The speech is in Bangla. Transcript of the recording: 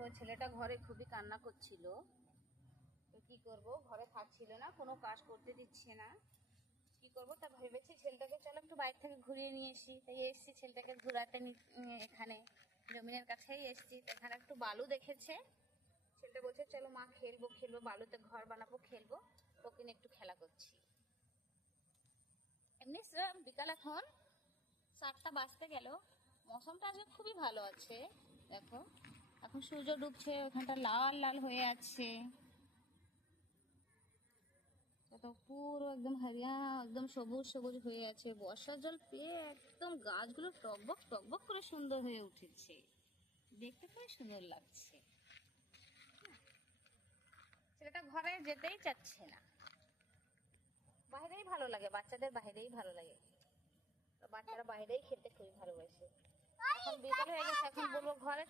দেখো ছেলেটা ঘরে খুবই কান্না করছিল, তো কি করব, ঘরে থাকছিল না, কোনো কাজ করতে দিচ্ছে না। কি করব, তা ভেবেছি ছেলেটাকে চলো একটু বাইরে থেকে ঘুরিয়ে নিয়ে এসি। তাই এসছি ছেলেটাকে ঘোরাতে, এখানে জমিনের কাছেই এসছি। এখানে একটু বালু দেখেছে, ছেলেটা বলছে চলো মা খেলবো খেলবো, বালুতে ঘর বানাবো, খেলবো। ওকে নিয়ে একটু খেলা করছি। এমনি বিকাল এখন 7টা বাজতে গেল, মৌসুমটা আজকে খুবই ভালো আছে। দেখো এখন সূর্য ডুবছে, ওখানটা লাল লাল হয়ে আছে, তো পুরো একদম হরিয়া, একদম সবুজ সবুজ হয়ে আছে। বর্ষার জল পেয়ে একদম গাছগুলো টকবক টকবক করে সুন্দর হয়ে উঠেছে, দেখতে খুবই সুন্দর লাগছে। ছেলেটা ঘরে যেতেই চাচ্ছে না, বাইরেই ভালো লাগে, বাচ্চাদের বাইরেই ভালো লাগে, বাচ্চারা বাইরেই খেতে খুবই ভালোবাসে। এখন বিকাল হয়ে গেছে, এখন বলবো ঘরে